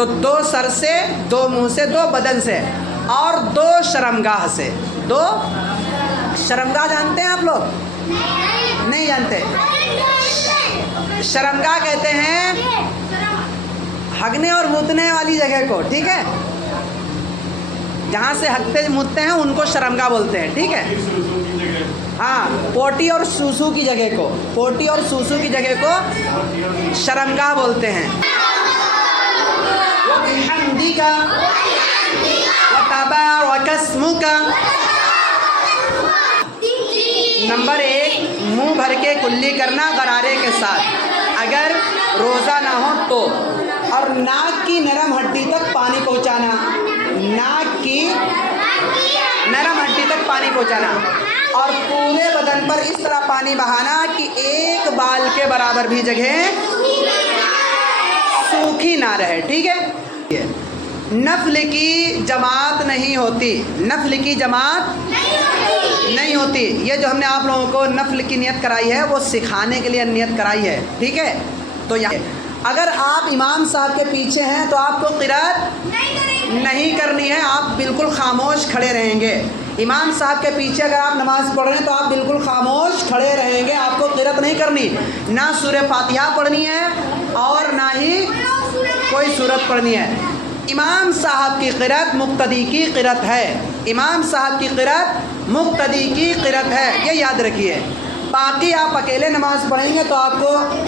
तो 2 सर से, 2 मुंह से, 2 बदन से और 2 शर्मगाह से। 2 शर्मगाह जानते हैं आप लोग? नहीं जानते? शर्मगाह कहते हैं हगने और मूतने वाली जगह को, ठीक है? जहाँ से हगते मूतते हैं उनको शर्मगाह बोलते हैं, ठीक है? हाँ, पोटी और सूसू की जगह को, पोटी और सूसू की जगह को शर्मगाह बोलते हैं। वबिहम्दिका वतबारक अस्मुका। नंबर 1, मुंह भर के कुल्ली करना गरारे के साथ, अगर रोज़ा ना हो तो। और नाक की नरम हड्डी तक पानी पहुंचाना, नाक की नरम हड्डी तक पानी पहुंचाना। और पूरे बदन पर इस तरह पानी बहाना कि एक बाल के बराबर भी जगह सूखी ना रहे, ठीक है? नफल की जमात नहीं होती, नफल की जमात नहीं होती। ये जो हमने आप लोगों को नफल की नियत कराई है वो सिखाने के लिए नियत कराई है, ठीक है? तो यहाँ अगर आप इमाम साहब के पीछे हैं तो आपको क़िरात नहीं करनी है, आप बिल्कुल खामोश खड़े रहेंगे। इमाम साहब के पीछे अगर आप नमाज़ पढ़ रहे हैं तो आप बिल्कुल खामोश खड़े रहेंगे, आपको क़िरात नहीं करनी, ना सूरह फातिहा पढ़नी है और ना ही कोई सूरत पढ़नी है। इमाम साहब की क़िरात मुक्तदी की क़िरात है, इमाम साहब की क़िरात मुक्तदी की क़िरात है, ये याद रखिए। बाकी आप अकेले नमाज़ पढ़ेंगे तो आपको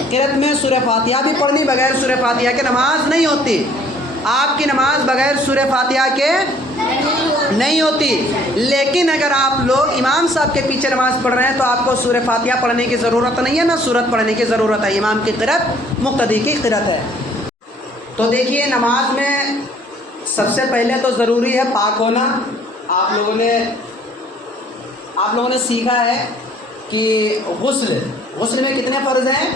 क़िरात में सूरह फातिहा भी पढ़नी, बगैर सूरह फातिहा के नमाज नहीं होती। आपकी नमाज बगैर सूरह फातिहा के नहीं होती। लेकिन अगर आप लोग इमाम साहब के पीछे नमाज़ पढ़ रहे हैं तो आपको सूरह फातिहा पढ़ने की ज़रूरत नहीं है, ना सूरत पढ़ने की ज़रूरत है। इमाम की क़िरात मुक्तदी की क़िरात है। तो देखिए, नमाज में सबसे पहले तो ज़रूरी है पाक होना। आप लोगों ने सीखा है कि गुस्ल में कितने फ़र्ज़ हैं?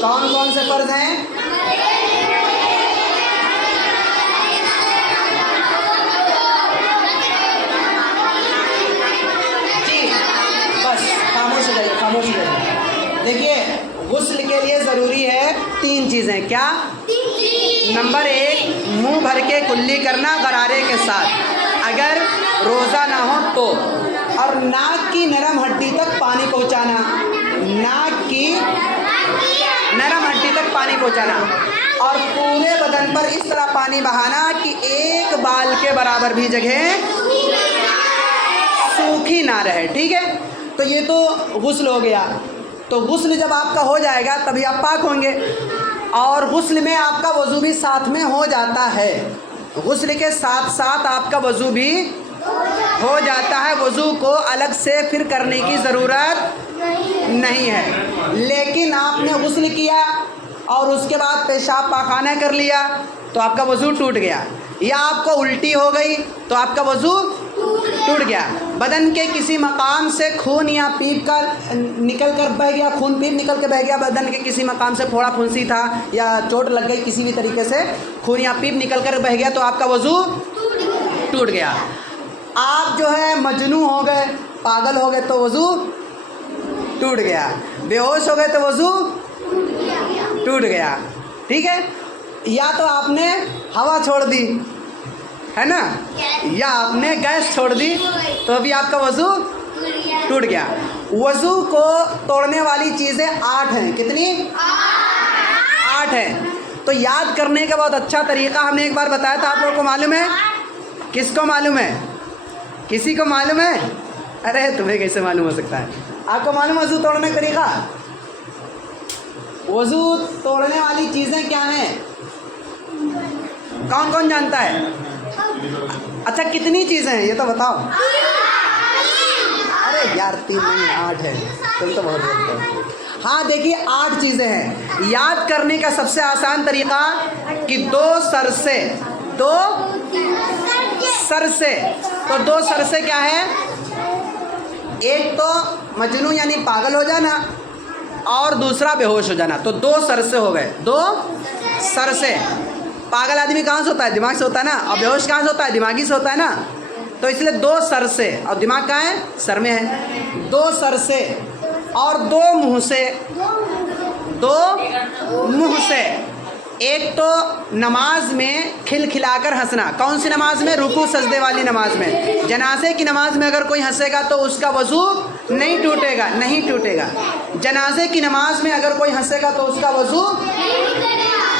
कौन कौन से फ़र्ज़ हैं? जी, बस खामोश हो जाइए, खामोश हो जाइए। देखिए, गुस्ल के लिए ज़रूरी है 3 चीज़ें। क्या? नंबर 1, मुंह भर के कुल्ली करना गरारे के साथ, अगर रोज़ा ना हो तो। और नाक की नरम हड्डी तक पानी पहुंचाना, नाक की नरम हड्डी तक पानी पहुंचाना। और पूरे बदन पर इस तरह पानी बहाना कि एक बाल के बराबर भी जगह सूखी ना रहे, ठीक है? तो ये तो गुस्ल हो गया। तो गुस्ल जब आपका हो जाएगा तभी आप पाक होंगे। और गुस्ल में आपका वज़ू भी साथ में हो जाता है, गुस्ल के साथ साथ आपका वज़ू भी हो जाता है। वज़ू को अलग से फिर करने की ज़रूरत नहीं है। लेकिन आपने गुस्ल किया और उसके बाद पेशाब पाखाना कर लिया तो आपका वज़ू टूट गया, या आपको उल्टी हो गई तो आपका वज़ू टूट गया। बदन के किसी मकाम से खून या पीप कर निकल कर बह गया, खून पीप निकल के बह गया, बदन के किसी मकाम से फोड़ा फुंसी था या चोट लग गई, किसी भी तरीके से खून या पीप निकल कर बह गया तो आपका वज़ू टूट गया। आप जो है मजनू हो गए, पागल हो गए तो वज़ू टूट गया, बेहोश हो गए तो वज़ू टूट गया, ठीक है? या तो आपने हवा छोड़ दी, है ना, या आपने गैस छोड़ दी तो अभी आपका वज़ू टूट गया। वज़ू को तोड़ने वाली चीज़ें 8 हैं। कितनी? 8 हैं। तो याद करने का बहुत अच्छा तरीक़ा हमने एक बार बताया था, आप लोगों को मालूम है? किसको मालूम है? किसी को मालूम है? अरे तुम्हें कैसे मालूम हो सकता है? आपको मालूम वज़ू तोड़ने का तरीक़ा? वज़ू तोड़ने वाली चीज़ें क्या हैं? कौन कौन जानता है? अच्छा, कितनी चीज़ें हैं ये तो बताओ। अरे यार 3 नहीं 8 है, तुम तो बहुत जानते हो। हाँ देखिए, 8 चीज़ें हैं। याद करने का सबसे आसान तरीक़ा कि 2 सर से, 2 सर से, तो 2 सर से क्या है? एक तो मजनू यानी पागल हो जाना और दूसरा बेहोश हो जाना। तो 2 सर से हो गए, 2 सर से। पागल आदमी कहाँ से होता है? दिमाग से होता है ना। और बेहोश कहाँ से होता है? दिमागी से होता है ना। तो इसलिए 2 सर से, और दिमाग कहाँ है? सर में है। 2 सर से और 2 मुंह से, 2 मुंह से, एक तो नमाज में खिलखिलाकर हंसना। कौन सी नमाज में? रुकू सजदे वाली नमाज में। जनाजे की नमाज में अगर कोई हंसेगा तो उसका वज़ू नहीं टूटेगा, नहीं टूटेगा। जनाजे की नमाज में अगर कोई हंसेगा तो उसका वज़ू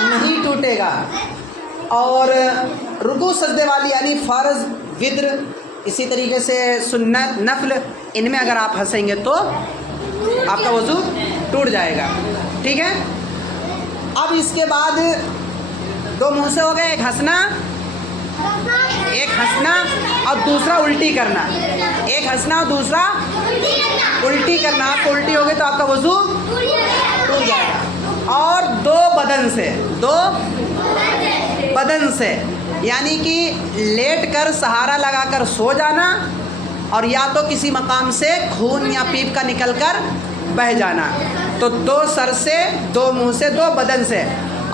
नहीं टूटेगा। और रुकू सजदे वाली यानी फ़र्ज़, विद्र, इसी तरीके से सुन्नत, नफल, इनमें अगर आप हंसेंगे तो आपका वज़ू टूट जाएगा। ठीक है। अब इसके बाद दो मुंह से हो गए, एक हंसना और दूसरा उल्टी करना। एक हंसना और दूसरा उल्टी करना। आपको उल्टी हो गई तो आपका वज़ू टूट जाएगा। और दो बदन से यानी कि लेट कर सहारा लगाकर सो जाना, और या तो किसी मकाम से खून या पीप का निकल कर बह जाना। तो दो सर से, दो मुंह से, दो बदन से,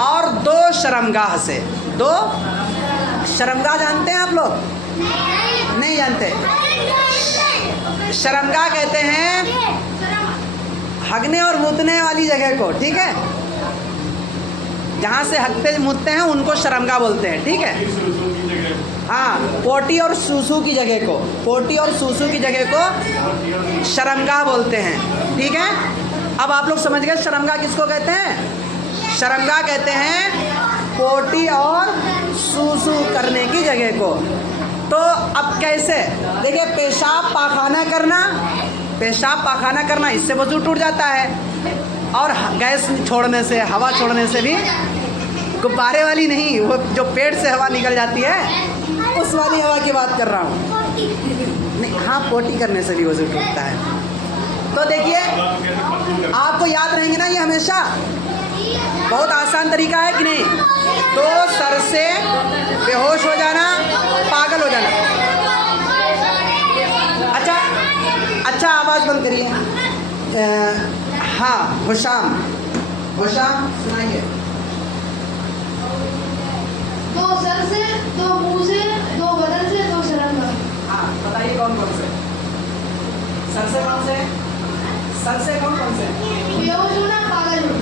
और दो शर्मगाह से। दो शर्मगाह जानते हैं आप लोग? नहीं जानते? शर्मगाह कहते हैं हगने और मूतने वाली जगह को। ठीक है। जहाँ से हगते मूतते हैं उनको शर्मगाह बोलते हैं। ठीक है। हाँ, पोटी और सूसू की जगह को, पोटी और सूसू की जगह को शर्मगाह बोलते हैं। ठीक है। अब आप लोग समझ गए शर्मगाह किसको कहते हैं? शर्मगाह कहते हैं पोटी और सूसू करने की जगह को। तो अब कैसे? देखिए, पेशाब पाखाना करना इससे वज़ू टूट जाता है। और गैस छोड़ने से, हवा छोड़ने से भी, गुब्बारे वाली नहीं, वो जो पेट से हवा निकल जाती है उस वाली हवा की बात कर रहा हूँ। नहीं, हाँ, पोटी करने से भी वज़ू टूटता है। तो देखिए, आपको याद रहेंगे ना ये हमेशा। बहुत आसान तरीका है कि नहीं? दो सर से बेहोश हो जाना, पागल हो जाना। अच्छा आवाज़ बंद करिए। हाँ, हुशाम सुनाइए। दो सर से, दो मुंह से, दो बदन से, दो शर्मगाह। हाँ, बताइए कौन से? सर से कौन से? सर से कौन से? बेहोश होना, पागल होना।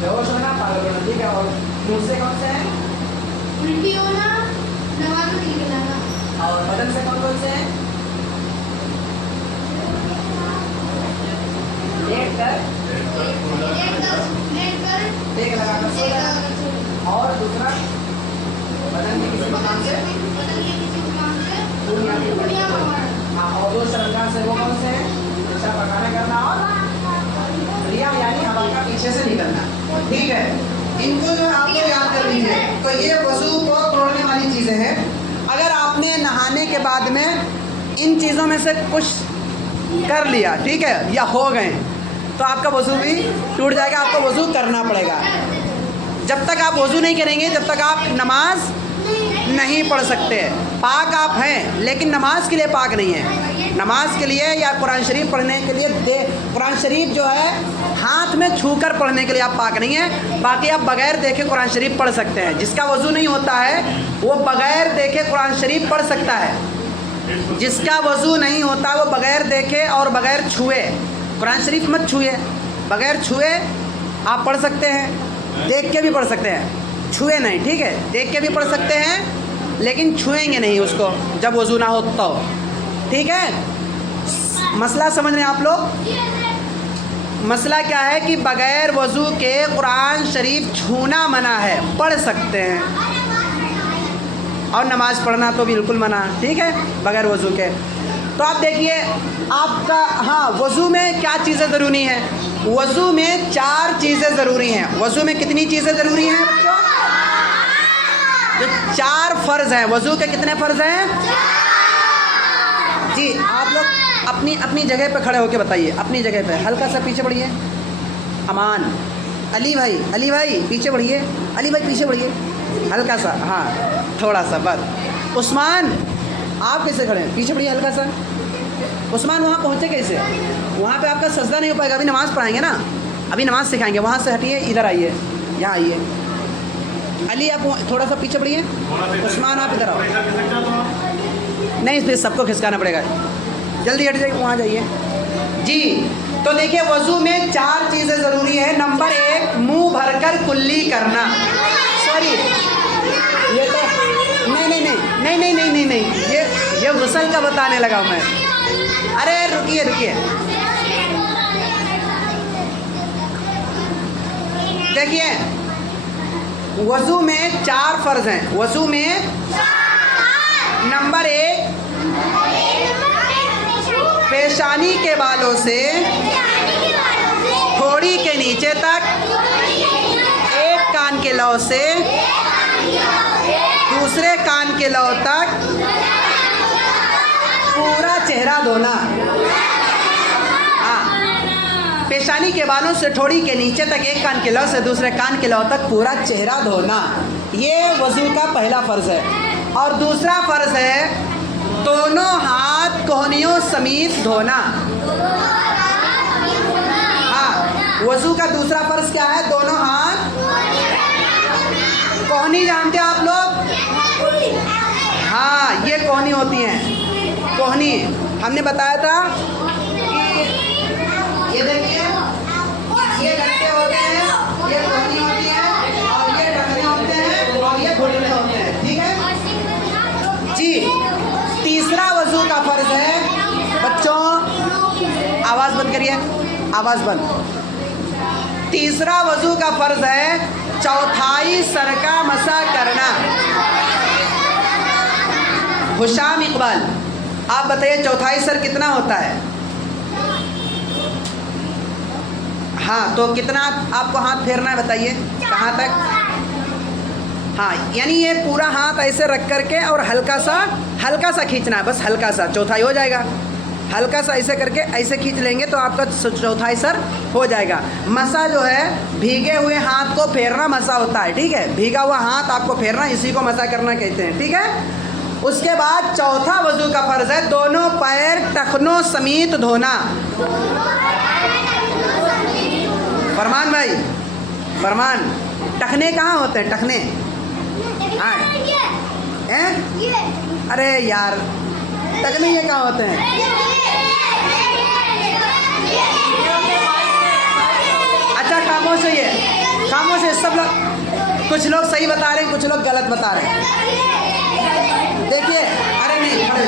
बेहोश होना, पागल होना। ठीक है। और मुंह से कौन से है? उल्टी होना, नमाज में खिलखिलाना। और बदन से कौन से हैं? लेट कर टेक लगाकर सो जाना। और दूसरा बदन के किसी मकान से दुनिया में। हाँ, और दो शर्मगाह से वो कौन से हैं? पेशाब पाखाना करना और रिया यानी हवा का पीछे से निकलना। ठीक है। इनको जो आप लोग याद कर लीजिए। तो ये वज़ू को तोड़ने वाली चीज़ें हैं। अगर आपने नहाने के बाद में इन चीज़ों में से कुछ कर लिया, ठीक है, या हो गए, तो आपका वज़ू भी टूट जाएगा। आपको वज़ू करना पड़ेगा। जब तक आप वज़ू नहीं करेंगे तब तक आप नमाज नहीं पढ़ सकते। पाक आप हैं लेकिन नमाज के लिए पाक नहीं है। नमाज के लिए या कुरान शरीफ पढ़ने के लिए कुरान शरीफ जो है हाथ में छूकर पढ़ने के लिए आप पाक नहीं है। बाकी आप बगैर देखे कुरान शरीफ पढ़ सकते हैं। जिसका वज़ू नहीं होता है वो बगैर देखे कुरान शरीफ पढ़ सकता है। जिसका वज़ू नहीं होता वो बगैर देखे और बगैर छुए कुरान शरीफ मत छुए। बगैर छुए आप पढ़ सकते हैं, देख के भी पढ़ सकते हैं, छुए नहीं। ठीक है। देख के भी पढ़ सकते हैं लेकिन छुएंगे नहीं उसको जब वज़ू ना हो तो। ठीक है। मसला समझ रहे हैं आप लोग? मसला क्या है कि बगैर वज़ू के कुरान शरीफ छूना मना है, पढ़ सकते हैं, और नमाज़ पढ़ना तो बिल्कुल मना। ठीक है, बगैर वज़ू के। तो आप देखिए आपका, हाँ, वज़ू में क्या चीज़ें ज़रूरी हैं? वज़ू में 4 चीज़ें ज़रूरी हैं। वज़ू में कितनी चीज़ें ज़रूरी हैं बच्चों? जो 4 फ़र्ज़ हैं। वज़ू के कितने फ़र्ज़ हैं? जी, आप लोग अपनी अपनी जगह पे खड़े होकर बताइए। अपनी जगह पे हल्का सा पीछे बढ़िए। अमान, अली भाई पीछे बढ़िए। अली भाई पीछे बढ़िए हल्का सा। हाँ, थोड़ा सा बस। उस्मान, आप कैसे खड़े हैं? पीछे बढ़िए हल्का सा। उस्मान, वहाँ पहुँचे कैसे? वहाँ पे आपका सजदा नहीं हो पाएगा। अभी नमाज़ पढ़ाएंगे ना, अभी नमाज़ सिखाएंगे। वहाँ से हटिए, इधर आइए, यहाँ आइए। अली, आप थोड़ा सा पीछे बढ़िए। उस्मान, आप इधर आओ। नहीं, फिर सबको खिसकाना पड़ेगा। जल्दी हट जाइए, वहाँ जाइए। जी, तो देखिए वज़ू में 4 चीज़ें ज़रूरी है। नंबर 1, मुँह भरकर कुल्ली करना। सॉरी, ये तो नहीं, ये गुस्ल का बताने लगा मैं। अरे रुकिए, देखिए वज़ू में 4 फ़र्ज़ हैं। वज़ू में नंबर 1, पेशानी के बालों से थोड़ी के नीचे तक, एक कान के लौ से दूसरे कान के लौ तक पूरा चेहरा धोना। हाँ, पेशानी के बालों से थोड़ी के नीचे तक, एक कान के लौ से दूसरे कान के लौ तक पूरा चेहरा धोना। ये वज़ू का पहला फ़र्ज़ है। और दूसरा फ़र्ज़ है दोनों हाथ कोहनियों समेत धोना। हाँ, वज़ू का दूसरा फ़र्ज़ क्या है? दोनों हाथ कोहनी जानते हैं आप लोग? हाँ, ये कोहनी होती हैं। कोहनी हमने बताया था कि ये देखिए, ये गट्टे होते हैं, ये कोहनी होती है, और ये टखने होते हैं, और ये घुटने होते हैं। ठीक है जी। तीसरा वज़ू का फ़र्ज़ है, बच्चों आवाज़ बंद करिए, आवाज़ बंद। तीसरा वज़ू का फ़र्ज़ है चौथाई सर का मसा करना। हुशाम इकबाल, आप बताइए चौथाई सर कितना होता है? हाँ, तो कितना आपको हाथ फेरना है बताइए, कहाँ तक? हाँ, यानी ये पूरा हाथ ऐसे रख करके और हल्का सा खींचना है, बस हल्का सा, चौथाई हो जाएगा। हल्का सा ऐसे करके ऐसे खींच लेंगे तो आपका चौथाई सर हो जाएगा। मसा जो है भीगे हुए हाथ को फेरना मसा होता है। ठीक है, भीगा हुआ हाथ आपको फेरना, इसी को मसा करना कहते हैं। ठीक है, उसके बाद चौथा वज़ू का फ़र्ज़ है दोनों पैर टखनों समेत धोना। फरमान भाई, फरमान, टखने कहाँ होते हैं? टखने हाँ हैं? अरे यार, टखने ये कहाँ होते हैं? अच्छा खामोश होइए, खामोश है सब लोग। कुछ लोग सही बता रहे हैं, कुछ लोग गलत बता रहे हैं। देखिए, अरे नहीं, खड़े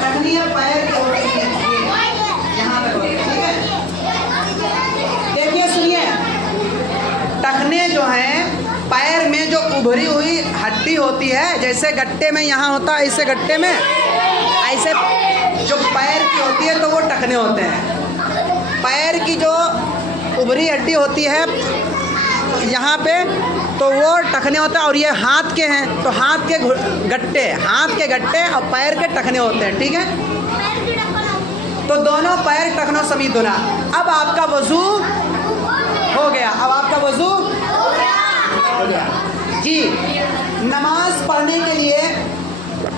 टखनी पैर के होते हैं, यहाँ तक होते हैं। ठीक है, देखिए सुनिए, टखने जो हैं पैर में जो उभरी हुई हड्डी होती है, जैसे गट्टे में यहाँ होता है, ऐसे गट्टे में ऐसे जो पैर की होती है तो वो टखने होते हैं। पैर की जो उभरी हड्डी होती है यहाँ पे तो वो टखने होते हैं, और ये हाथ के हैं तो हाथ के गट्टे और पैर के टखने होते हैं। ठीक है, तो दोनों पैर टखनों समेत धोना। अब आपका वज़ू हो गया, अब आपका वज़ू हो गया जी। नमाज पढ़ने के लिए,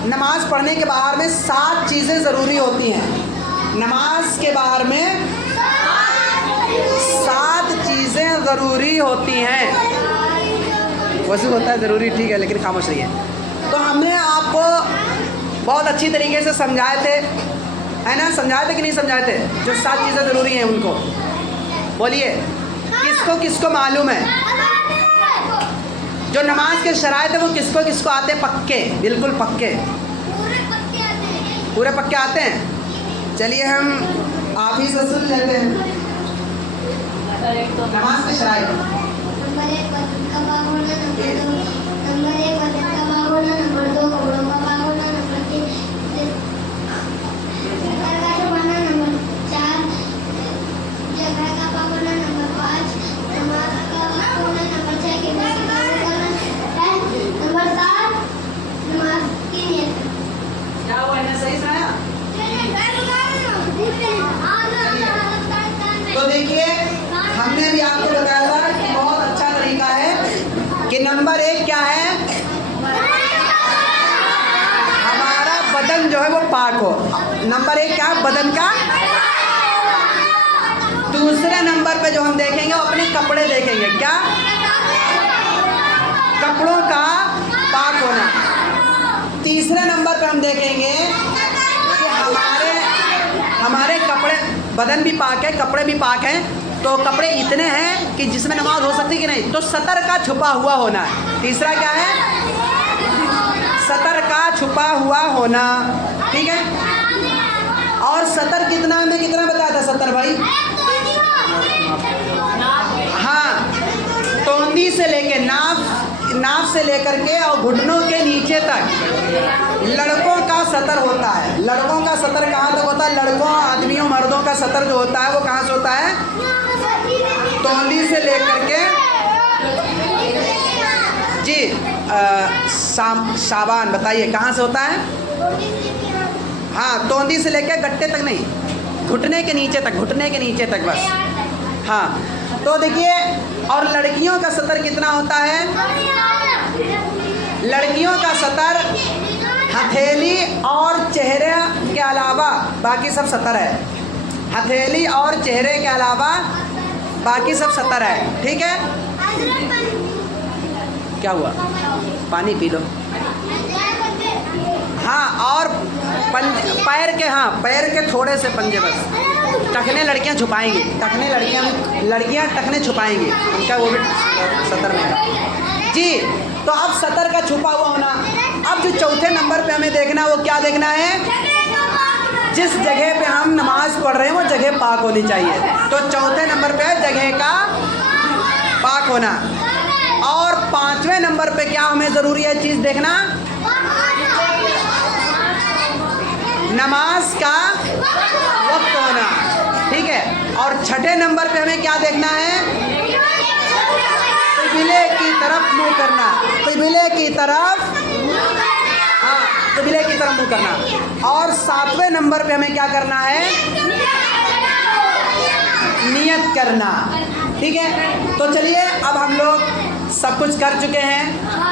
नमाज पढ़ने के बाहर में 7 चीज़ें ज़रूरी होती हैं। नमाज के बाहर में 7 चीज़ें ज़रूरी होती हैं। वज़ू होता है ज़रूरी, ठीक है, लेकिन खामोश रहिए। तो हमने आपको बहुत अच्छी तरीके से समझाए थे, है ना? समझाए थे कि नहीं समझाए थे? जो 7 चीज़ें ज़रूरी हैं उनको बोलिए, किसको किसको मालूम है? जो नमाज के शराइत है वो किसको किसको आते हैं? पक्के, बिल्कुल पक्के, पूरे पक्के आते हैं। चलिए हम आप ही से सुन लेते हैं नमाज के शराइत। नंबर 1 बदन का पाक होना, नंबर 1 बदन का पाक होना, नंबर 2 कपड़ों का पाक होना, नंबर 3 जगह का छुपाना, नंबर 4 जगह का पाक होना, नंबर 5 नमाज का पाक होना, नंबर 6 किबला की तरफ करना है, नंबर 7 नमाज की नियत। क्या हुआ, इन्हें सही सुनाया? तो देखिए, हमने भी आपको बताया था कि बहुत अच्छा तरीका है कि नंबर 1 क्या है? हमारा बदन जो है वो पाक हो। नंबर 1 क्या है? बदन का। दूसरे नंबर पे जो हम देखेंगे वो अपने कपड़े देखेंगे। क्या? कपड़ों का पाक होना। तीसरे नंबर पे हम देखेंगे कि हमारे कपड़े, बदन भी पाक है, कपड़े भी पाक हैं, तो कपड़े इतने हैं कि जिसमें नमाज हो सकती कि नहीं, तो सतर का छुपा हुआ होना है। तीसरा क्या है? सतर का छुपा हुआ होना, ठीक है। और सतर कितना में कितना बताया था सतर भाई? हाँ, तोंदी से लेके नाफ से लेकर के और घुटनों के नीचे तक लड़कों का सतर होता है। लड़कों का सतर कहाँ तक होता है? लड़कों, आदमियों, मर्दों का सतर जो होता है वो कहाँ से होता है? तोंदी से लेकर के जी साबान बताइए कहाँ से होता है? हाँ, तोंदी से लेकर गट्टे तक नहीं, घुटने के नीचे तक, घुटने के नीचे तक बस। हाँ, तो देखिए, और लड़कियों का सतर कितना होता है? लड़कियों का सतर हथेली और चेहरे के अलावा बाकी सब सतर है। हथेली और चेहरे के अलावा बाकी सब सतर है, ठीक है। क्या हुआ? पानी पी लो। हाँ, और पैर के, हाँ पैर के थोड़े से पंजे बस। टखने लड़कियां छुपाएंगी, टखने लड़कियां टखने छुपाएंगी, उनका वो भी सतर में है जी। तो अब सतर का छुपा हुआ होना। अब जो चौथे नंबर पे हमें देखना है वो क्या देखना है? जिस जगह पे हम नमाज पढ़ रहे हैं वो जगह पाक होनी चाहिए। तो चौथे नंबर पे है जगह का पाक होना। और पांचवें नंबर पे क्या हमें ज़रूरी है चीज़ देखना? नमाज का वक्त होना, ठीक है। और छठे नंबर पे हमें क्या देखना है? किबले की तरफ मुंह करना, किबले की तरफ, हाँ किबले की तरफ मुंह करना। और सातवें नंबर पे हमें क्या करना है? नियत करना, ठीक है। तो चलिए, अब हम लोग सब कुछ कर चुके हैं,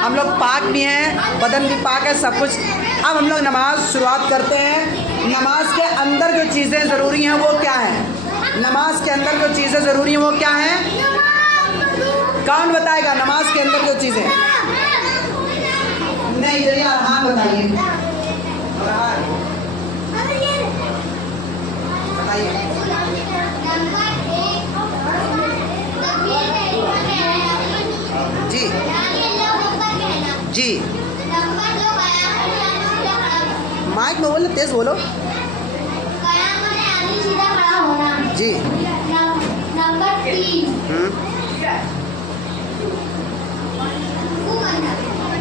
हम लोग पाक भी हैं, बदन भी पाक है, सब कुछ। अब हम लोग नमाज शुरुआत करते हैं। नमाज के अंदर जो चीज़ें ज़रूरी हैं वो क्या हैं? नमाज के अंदर जो चीज़ें ज़रूरी हैं वो क्या हैं? कौन बताएगा नमाज के अंदर जो चीज़ें? नहीं, जरिए हाथ बताइए, बताइए। जी जी, माइक में बोलो, तेज बोलो जी। नंबर 3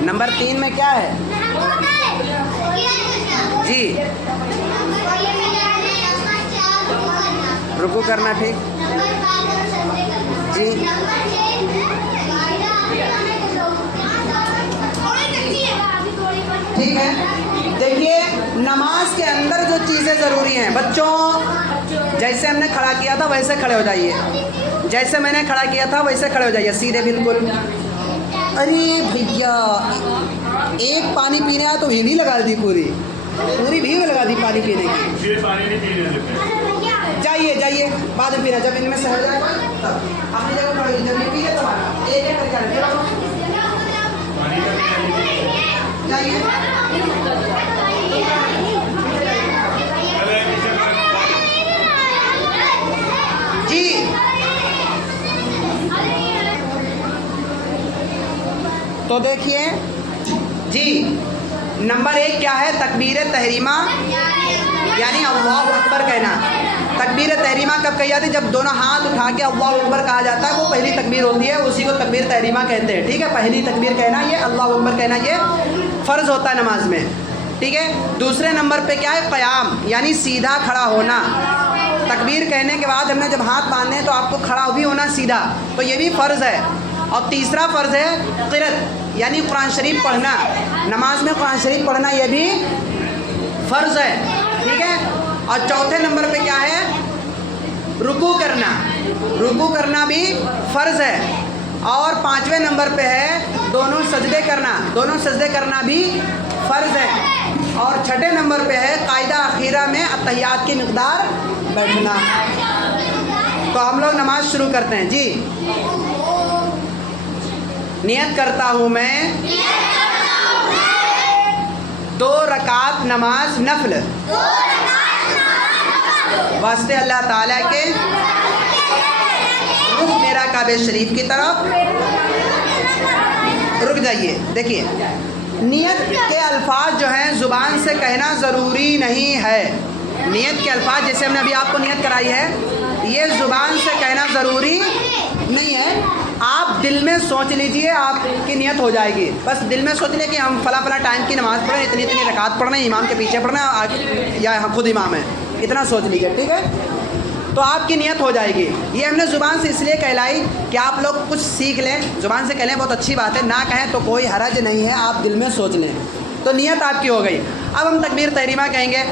नंबर 3 में क्या है? जी, रुकू करना, ठीक जी। ठीक है, देखिए नमाज के अंदर जो चीज़ें ज़रूरी हैं बच्चों, जैसे हमने खड़ा किया था वैसे खड़े हो जाइए, जैसे मैंने खड़ा किया था वैसे खड़े हो जाइए, सीधे बिल्कुल। अरे भैया, एक पानी पीने आया तो भीड़ लगा दी, पूरी भीड़ लगा दी पानी पीने की। जाइए जाइए, बाद में पीना, जब इनमें से हो जाए तब अपनी जगह खड़े, जब ये पीए तो एक एक करके जाइए। जी, तो देखिए जी, नंबर 1 क्या है? तकबीर तहरीमा, यानी अल्लाहु अकबर कहना। तकबीर तहरीमा कब कही जाती है? जब दोनों हाथ उठा के अल्लाहु अकबर कहा जाता है, वो पहली तकबीर होती है, उसी को तकबीर तहरीमा कहते हैं, ठीक है। पहली तकबीर कहना ये, अल्लाहु अकबर कहना ये फ़र्ज़ होता है नमाज में, ठीक है। दूसरे नंबर पे क्या है? क़याम, यानी सीधा खड़ा होना। तकबीर कहने के बाद हमने जब हाथ बांधे तो आपको खड़ा भी होना सीधा, तो ये भी फ़र्ज़ है। और तीसरा फ़र्ज़ है क़िरात, यानी कुरान शरीफ पढ़ना। नमाज में कुरान शरीफ पढ़ना ये भी फ़र्ज़ है, ठीक है। और चौथे नंबर पे क्या है? रुकू करना, रुकू करना भी फ़र्ज़ है। और पाँचवें नंबर पे है दोनों सजदे करना, दोनों सजदे करना भी फ़र्ज़ है। और छठे नंबर पे है कायदा अखीरा में अत्तहियात की मिक़दार बैठना। तो हम लोग नमाज शुरू करते हैं जी। नियत करता हूँ मैं 2 रकात नमाज नफल वास्ते अल्लाह ताला के रुख मेरा काबे शरीफ की तरफ। रुक जाइए, देखिए नियत के अल्फाज जो हैं ज़ुबान से कहना ज़रूरी नहीं है। नियत के अल्फाज जैसे हमने अभी आपको नियत कराई है, ये ज़ुबान से कहना ज़रूरी नहीं है। आप दिल में सोच लीजिए, आपकी नियत हो जाएगी। बस दिल में सोच लीजिए कि हम फला फला टाइम की नमाज़ पढ़ रहे हैं, इतनी इतनी रकात पढ़ रहे हैं, इमाम के पीछे पढ़ना है या हम खुद इमाम है, इतना सोच लीजिए, ठीक है। तो आपकी नियत हो जाएगी। ये हमने ज़ुबान से इसलिए कहलाई कि आप लोग कुछ सीख लें, ज़ुबान से कह लें बहुत अच्छी बात है, ना कहें तो कोई हरज नहीं है, आप दिल में सोच लें। तो नियत आपकी हो गई। अब हम तकबीर तहरीमा कहेंगे,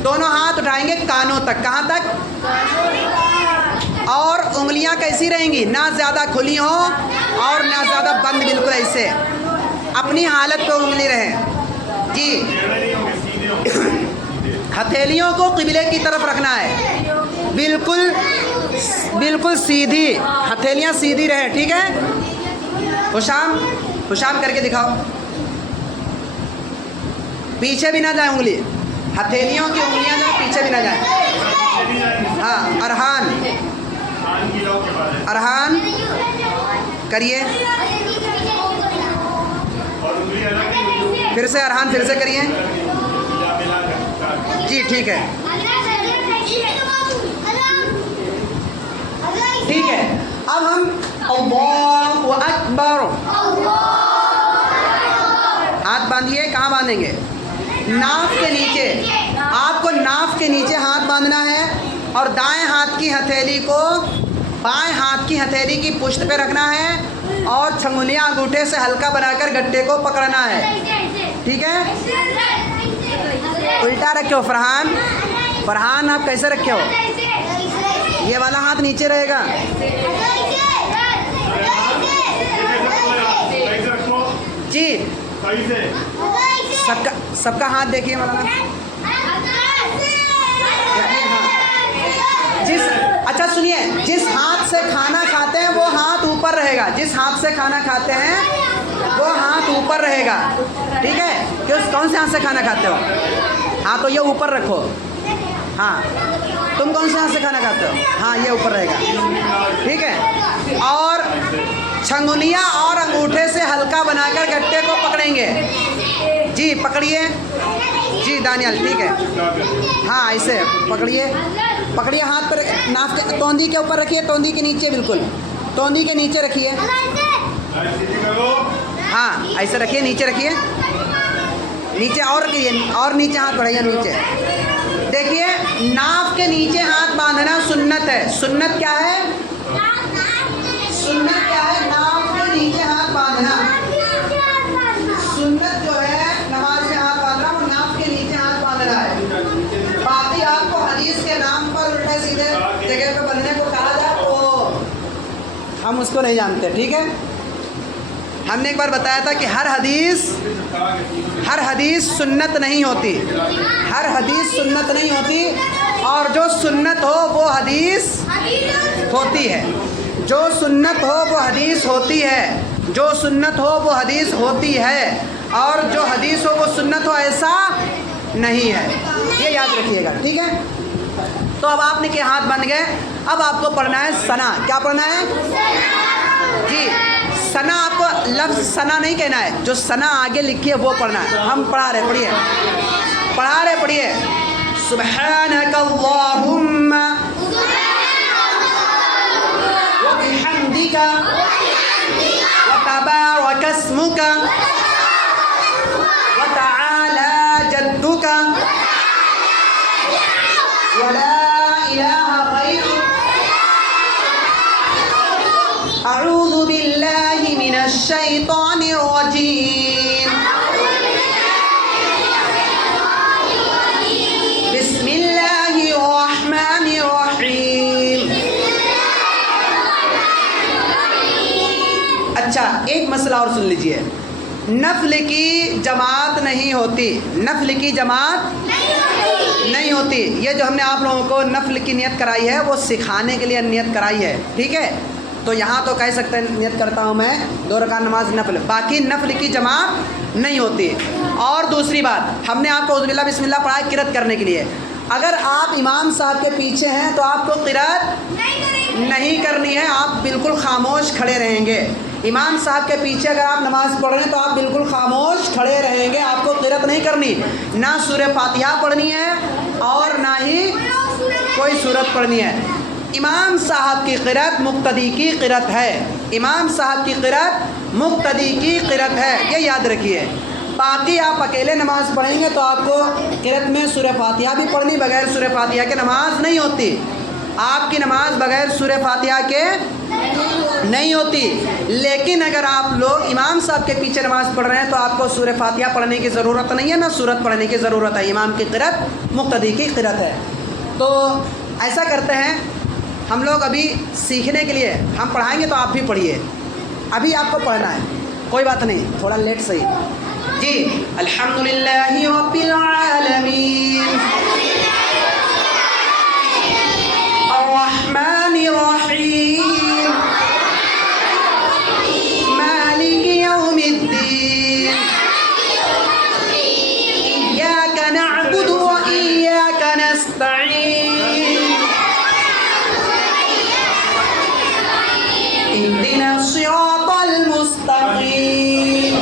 दोनों हाथ उठाएंगे कानों तक। कहाँ तक? और उंगलियां कैसी रहेंगी? ना ज़्यादा खुली हों और ना ज़्यादा बंद, बिल्कुल ऐसे अपनी हालत पे उंगली रहे जी। हथेलियों को क़िबले की तरफ रखना है, बिल्कुल बिल्कुल सीधी, हथेलियां सीधी रहे, ठीक है। हुशाम करके दिखाओ, पीछे भी ना जाए उंगली, हथेलियों की उंगलियां जो पीछे भी ना जाए। हाँ, अरहान करिए, फिर से अरहान, फिर से करिए जी, ठीक है, ठीक है। अब हम अल्लाहु अकबर, हाथ बांधिए। कहाँ बांधेंगे? नाफ के नीचे। आपको नाफ के नीचे हाथ बांधना है और दाएं हाथ की हथेली को बाएं हाथ की हथेली की पुष्ट पे रखना है और छंगुलियां अंगूठे से हल्का बनाकर गट्टे को पकड़ना है, ठीक है। उल्टा रखे हो फरहान, आप कैसे रखे हो? ये वाला हाथ नीचे रहेगा जी। सबका हाथ देखिए, अच्छा सुनिए, जिस हाथ से खाना खाते हैं वो हाथ ऊपर रहेगा, जिस हाथ से खाना खाते हैं वो हाथ ऊपर रहेगा, ठीक है। क्यों? कौन से हाथ से खाना खाते हो? हाँ, तो ये ऊपर रखो। हाँ, तुम कौन से हाथ से खाना खाते हो? हाँ, ये ऊपर रहेगा, ठीक है। और छंगुलियाँ और अंगूठे से हल्का बनाकर गट्टे को पकड़ेंगे जी। पकड़िए जी दानियाल, ठीक है। हाँ, ऐसे पकड़िए हाथ पर, नाफ के तोंदी के ऊपर रखिए, तोंदी के नीचे, बिल्कुल तोंदी के नीचे रखिए। हाँ, ऐसे रखिए, नीचे रखिए, नीचे और रखिए, और नीचे हाथ बढ़ाइए, नीचे देखिए। नाफ के नीचे हाथ बांधना सुन्नत है। सुन्नत क्या है? नाफ के नीचे हाथ बांधना सुन्नत जो है, नमाज में हाथ बांधना, वो नाफ के नीचे हाथ बांधना है। बाकी आपको हदीस के नाम पर उल्टे सीधे जगह पे बंधने को कहा जाए तो हम उसको नहीं जानते, ठीक है। हमने एक बार बताया था कि हर हदीस सुन्नत नहीं होती, हर हदीस सुन्नत नहीं होती, और जो सुन्नत हो वो हदीस होती है, जो सुन्नत हो वो हदीस होती है, जो सुन्नत हो वो हदीस होती है, और जो हदीस हो वो सुन्नत हो, ऐसा नहीं है। ये याद रखिएगा, ठीक है। तो अब आपने के हाथ बन गए। अब आपको पढ़ना है सना। क्या पढ़ना है जी? सना। आपको लफ्ज़ सना नहीं कहना है, जो सना आगे लिखी है वो पढ़ना है। हम पढ़ा रहे, पढ़िए। सुब्हानक अल्लाहुम्मा व बिहम्दिका व तबारक अस्मुका व तआला जद्दुका व ला इलाहा गैरुक अऊज़ु बिल्लाहि मिनश शैतानिर रजीम बिस्मिल्लाहिर रहमानिर रहीम। अच्छा, एक मसला और सुन लीजिए। नफल की जमात नहीं होती, नफल की जमात नहीं होती। ये जो हमने आप लोगों को नफल की नियत कराई है वो सिखाने के लिए नियत कराई है, ठीक है। तो यहाँ तो कह सकते हैं नियत करता हूँ मैं 2 रकात नमाज नफल, बाकी नफल की जमात नहीं होती। और दूसरी बात, हमने आपको उज़्बिल्लाह बिस्मिल्लाह पढ़ा किरत करने के लिए। अगर आप इमाम साहब के पीछे हैं तो आपको क़िरात नहीं करनी है, आप बिल्कुल खामोश खड़े रहेंगे। इमाम साहब के पीछे अगर आप नमाज़ पढ़ रहे हैं तो आप बिल्कुल खामोश खड़े रहेंगे, आपको क़िरात नहीं करनी, ना सूरह फातिहा पढ़नी है और ना ही कोई सूरत पढ़नी है। इमाम साहब की क़िरात मुक्तदी की क़िरात है, इमाम साहब की क़िरात मुक्तदी की क़िरात है, ये याद रखिए। बाकी आप अकेले नमाज़ पढ़ेंगे तो आपको क़िरात में सूरह फातिहा भी पढ़नी, बगैर सूरह फातिहा के नमाज नहीं होती। आपकी नमाज बगैर सूरह फातिहा के नहीं होती। लेकिन अगर आप लोग इमाम साहब के पीछे नमाज़ पढ़ रहे हैं तो आपको सूरह फातिहा पढ़ने की ज़रूरत नहीं है, ना सूरत पढ़ने की ज़रूरत है। इमाम की क़िरात मुक्तदी की क़िरात है। तो ऐसा करते हैं, हम लोग अभी सीखने के लिए हम पढ़ाएंगे तो आप भी पढ़िए। अभी आपको पढ़ना है, कोई बात नहीं, थोड़ा लेट सही जी। अल्हम्दुलिल्लाहि रब्बिल आलमीन अर्रहमानिर रहीम मालिकि यौमिद्दीन इय्याका नअबुदु व इय्याका नस्तईन इहदिनस सिरातल मुस्तक़ीम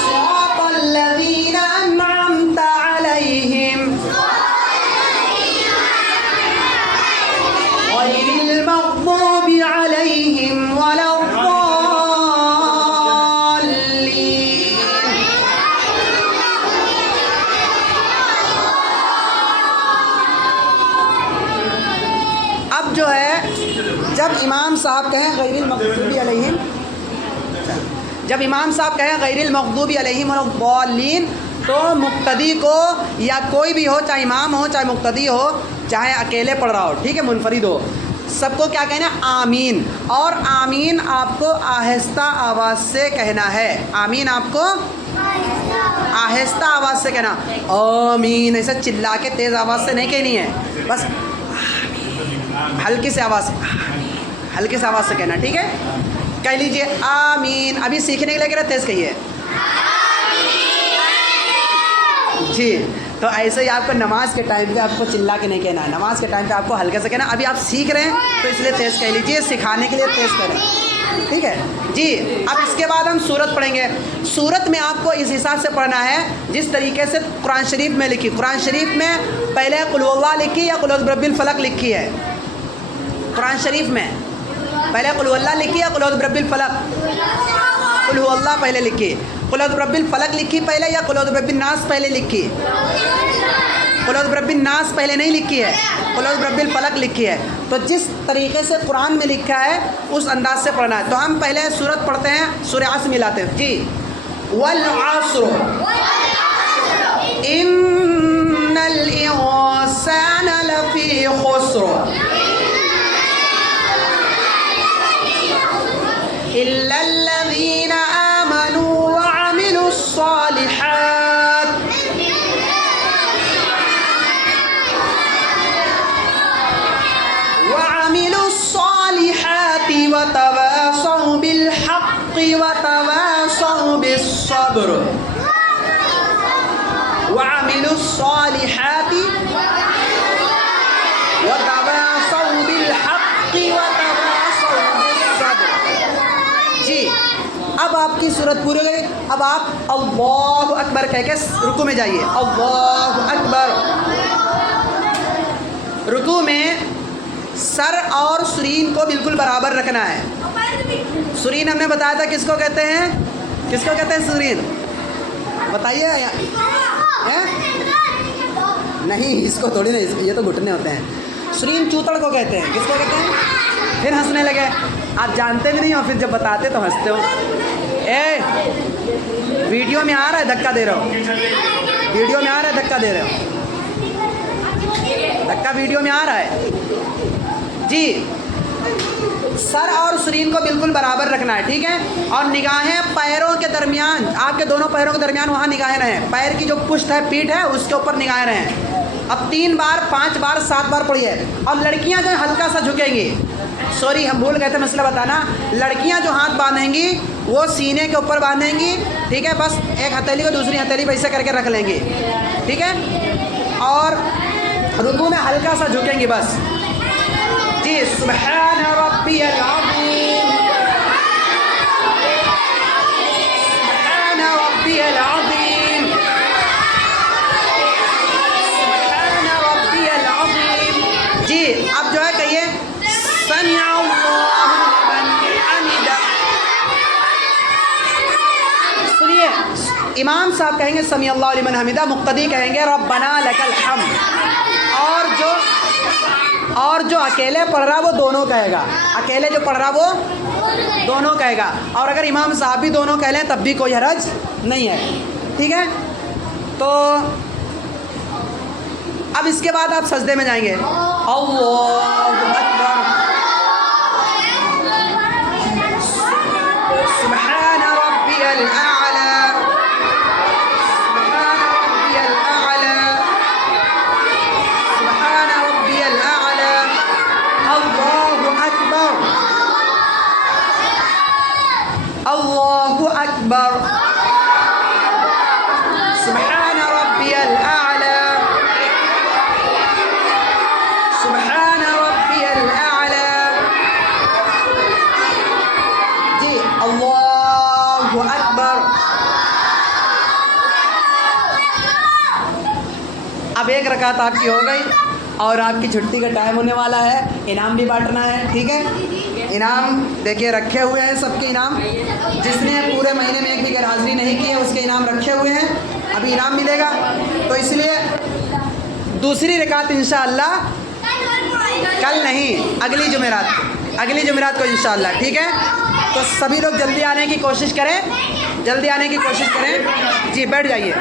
सिरातल लज़ीना अनअमता अलैहिम गैरिल मग़ज़ूबि अलैहिम वलद्दाल्लीन। अब जो है, जब इमाम साहब कहें गैरिल मग़ज़ूबि अलैहिम, जब इमाम साहब कहें गैरिल मग़ज़ूबि अलैहिम वलद्दाल्लीन, तो मुक्तदी को या कोई भी हो, चाहे इमाम हो चाहे मुक्तदी हो, चाहे अकेले पढ़ रहा हो, ठीक है, मुनफरिद हो, सबको क्या कहना है? आमीन। और आमीन आपको आहिस्ता आवाज़ से कहना है। आमीन आपको आहिस्ता आवाज़ से कहना, आमीन ऐसे चिल्ला के तेज़ आवाज़ से नहीं कहनी है, बस हल्की से आवाज़ से, हल्की से आवाज़ से कहना, ठीक है। कह लीजिए आमीन। अभी सीखने के लिए कह रहे तेज़ कहिए जी। तो ऐसे ही आपको नमाज के टाइम पे आपको चिल्ला के नहीं कहना है, नमाज के टाइम पे आपको हल्के से कहना। अभी आप सीख रहे हैं तो इसलिए तेज़ कह लीजिए, सिखाने के लिए तेज़ करें, ठीक है जी। अब इसके बाद हम सूरत पढ़ेंगे। सूरत में आपको इस हिसाब से पढ़ना है जिस तरीके से कुरान शरीफ में लिखी। कुरान शरीफ में पहले कुल हुवल्लाह लिखी या कुल बिरब्बिल फलक लिखी है। कुरान शरीफ में पहले कुल हुवल्लाह लिखी या कुल बिरब्बिल फलक? कुल हुवल्लाह पहले लिखी। कुल बिरब्बिल फलक लिखी पहले या कुल बिरब्बिन नास पहले लिखी? कुल बिरब्बिन नास पहले नहीं लिखी है, कुल बिरब्बिल फलक लिखी है। तो जिस तरीके से कुरान में लिखा है उस अंदाज से पढ़ना है। तो हम पहले सूरत पढ़ते हैं, सूरह अस्र मिलाते हैं जी। वल अस्र इन्नल इंसाना लफी खुस्र इल्लल्लज़ीना आमनू व अमिलुस्सालिहात व तवासौ बिल हक़्क़ि व तवासौ बिस्सब्र व अमिलुस्सालिहाति व तवासौ बिल हक़्क़ि व तवासौ बिस्सब्र। जी, अब आपकी सूरत पूरी हो गई। अब आप अल्लाहु अकबर कह के रुकू में जाइए। अल्लाहु अकबर। रुकू में सर और सुरीन को बिल्कुल बराबर रखना है। सुरीन हमने बताया था किसको कहते हैं, किसको कहते हैं सुरीन? बताइए हैं? नहीं, इसको थोड़ी नहीं, ये तो घुटने होते हैं। सुरीन चूतड़ को कहते हैं। किसको कहते हैं? फिर हंसने लगे। आप जानते भी नहीं हो, फिर जब बताते तो हंसते हो। वीडियो में आ रहा है, धक्का दे रहे हो। वीडियो में आ रहा है, धक्का दे रहे हो। धक्का वीडियो में आ रहा है जी। सर और सुरीन को बिल्कुल बराबर रखना है, ठीक है। और निगाहें पैरों के दरमियान, आपके दोनों पैरों के दरमियान वहाँ निगाहें रहें। पैर की जो पुष्ट है, पीठ है, उसके ऊपर निगाहें रहें। अब 3 बार 5 बार 7 बार पढ़िए। और लड़कियाँ जो हल्का सा झुकेंगी, सॉरी हम भूल गए थे मसला बताना। लड़कियाँ जो हाथ बांधेंगी वो सीने के ऊपर बांधेंगी, ठीक है। बस एक हथेली को दूसरी हथेली पर ऐसे करके रख लेंगी, ठीक है। और रुकू में हल्का सा झुकेंगे बस जी। सुब्हान रब्बियल अज़ीम, सुब्हान रब्बियल अज़ीम, सुब्हान रब्बियल अज़ीम जी। अब जो है कहिए समिअ अल्लाहु लिमन हमिदा। सुनिए, इमाम साहब कहेंगे समी अल्लाहु लिमन हमिदा, मुक्तदी कहेंगे रब्बना लकल हम्द। और जो अकेले पढ़ रहा वो दोनों कहेगा, अकेले जो पढ़ रहा वो दोनों कहेगा। और अगर इमाम साहब भी दोनों कह लें तब भी कोई हरज नहीं है, ठीक है। तो अब इसके बाद आप सजदे में जाएंगे। अल्लाहु अकबर, सुब्हान रब्बियल आला, अल्लाहु अकबर, सुब्हान रब्बियल आला, सुब्हान रब्बियल आला जी। अल्लाहु अकबर। अब एक रकात आपकी हो गई और आपकी छुट्टी का टाइम होने वाला है। इनाम भी बांटना है, ठीक है। इनाम देखिए रखे हुए हैं सबके इनाम। जिसने पूरे महीने में एक भी गैर हाजिरी नहीं की है उसके इनाम रखे हुए हैं, अभी इनाम मिलेगा। तो इसलिए दूसरी रकात इंशाअल्लाह कल नहीं, अगली जुमेरात को इंशाअल्लाह, ठीक है। तो सभी लोग जल्दी आने की कोशिश करें, जल्दी आने की कोशिश करें जी। बैठ जाइए।